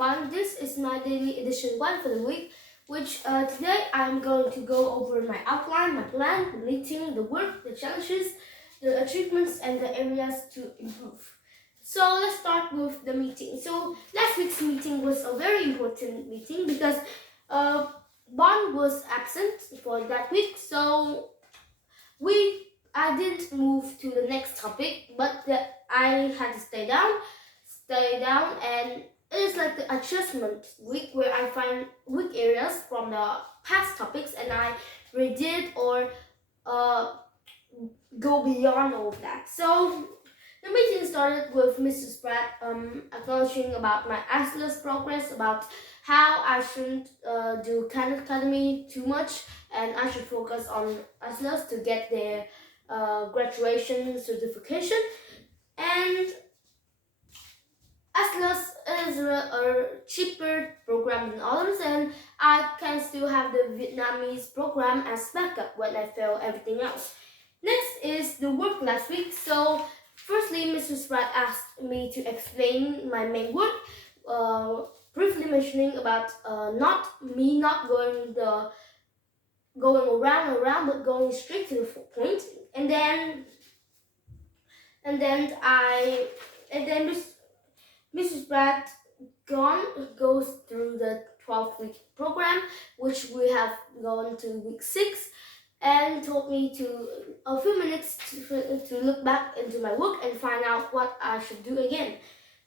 everyone, this is my daily edition 1 for the week, which today I'm going to go over my outline, my plan, the meeting, the work, the challenges, the achievements, and the areas to improve. So let's start with the meeting. So last week's meeting was a very important meeting because Bond was absent for that week, so I didn't move to the next topic, but I had to stay down, and it is like the adjustment week where I find weak areas from the past topics and I redid or go beyond all of that. So the meeting started with Mrs. Pratt acknowledging about my ASLA's progress, about how I shouldn't do Khan Academy too much and I should focus on ASLA's to get their graduation certification. And ASLA's is a cheaper program than others, and I can still have the Vietnamese program as backup when I fail everything else. Next is the work last week. So firstly, Mrs. Pratt asked me to explain my main work, briefly mentioning about not going around, but going straight to the point. And then Mrs. Pratt goes through the 12-week program, which we have gone to week 6, and told me to a few minutes to look back into my work and find out what I should do again.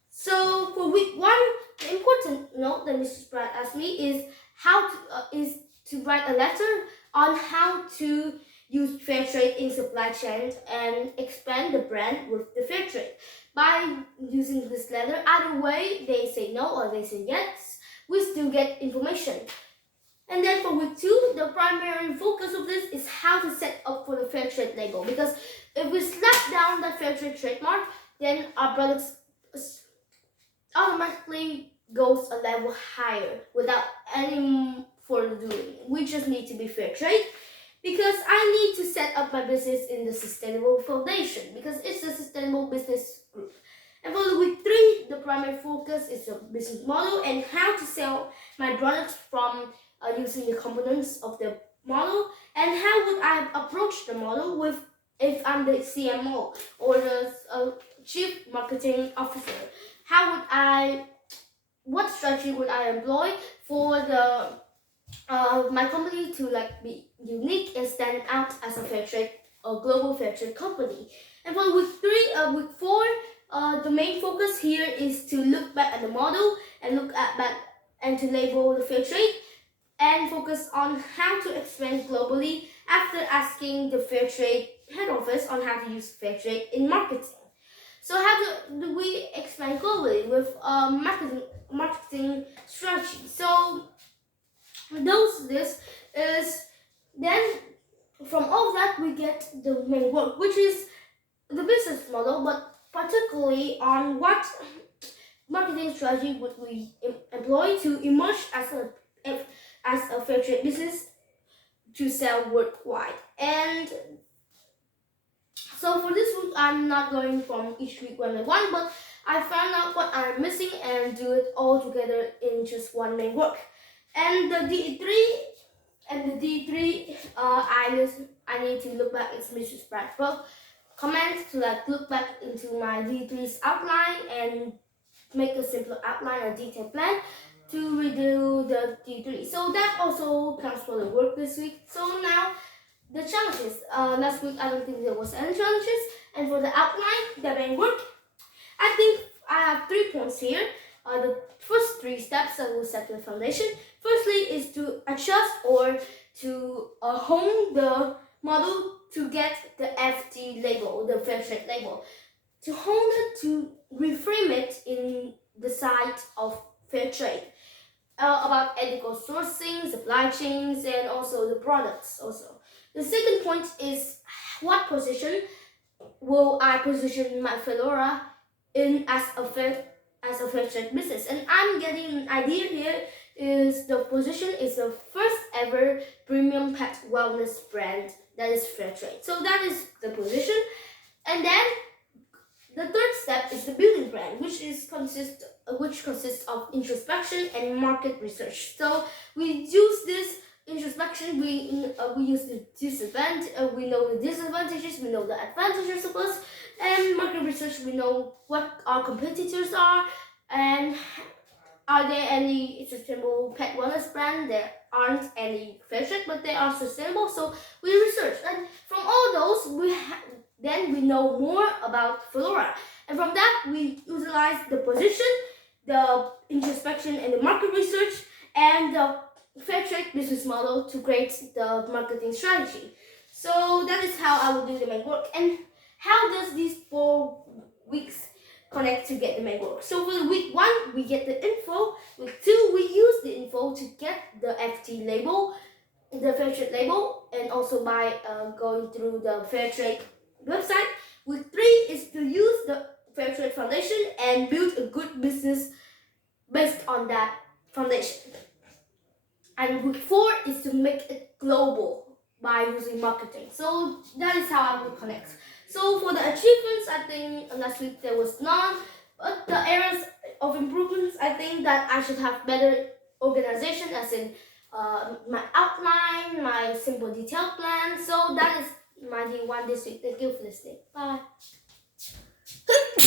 So for week 1, the important note that Mrs. Pratt asked me is to write a letter on how to use fair trade in supply chains and expand the brand with the fair trade. By using this letter, either way, they say no or they say yes, we still get information. And then for week 2, the primary focus of this is how to set up for the fair trade label. Because if we slap down the fair trade trademark, then our products automatically goes a level higher without any further doing. We just need to be fair trade because I need to set up my business in the sustainable foundation because it's a sustainable business group. And for the week 3, the primary focus is the business model and how to sell my products from using the components of the model, and how would I approach the model with if I'm the CMO or the chief marketing officer. What strategy would I employ for the my company to be unique and stand out as a fair trade or global fair trade company. And for week 4, the main focus here is to look back at the model and look at back and to label the fair trade and focus on how to expand globally after asking the fair trade head office on how to use fair trade in marketing. So how do we expand globally with marketing strategy? So this is then from all that we get the main work, which is the business model, but particularly on what marketing strategy would we employ to emerge as a fair trade business to sell worldwide. And so for this week, I'm not going from each week one by one, but I found out what I'm missing and do it all together in just one main work. And the DE3, I need to look back. It's Mrs. Pratt's book. Comment to look back into my DE3's outline and make a simpler outline, a detailed plan to redo the DE3. So that also counts for the work this week. So now the challenges. Last week I don't think there was any challenges. And for the outline, the main work, I think I have 3 points here. The first 3 steps that will set the foundation. Firstly is to adjust or to hone the model to get the FT label, the fair trade label. To hone it, to reframe it in the side of fair trade. About ethical sourcing, supply chains, and also the products also. The second point is what position will I position my Fedora in as a fair trade business. And I'm getting an idea here is the position is the first ever premium pet wellness brand that is fair trade. So that is the position. And then The third step is the building plan, which consists of introspection and market research. So we use this introspection. We use the we know the disadvantages, we know the advantages of us, and market research. We know what our competitors are, and are there any sustainable pet wellness brand? There aren't any fair trade, but they are sustainable. So we research, and from all those, then we know more about Flora, and from that we utilize the position, the introspection, and the market research, and the fair trade business model to create the marketing strategy. So that is how I will do the main work. And how does these 4 weeks connect to get the main work? So for the week 1, we get the info. Week 2, we use the info to get the FT label, the fair trade label, and also by going through the fair trade website. Week 3 is to use the fair trade foundation and build a good business based on that foundation. And week 4 is to make it global by using marketing. So that is how I will connect. So for the achievements, I think last week there was none. But the areas of improvements, I think that I should have better organization, as in my outline, my simple detailed plan. So that is my DE1 this week. Thank you for listening. Bye.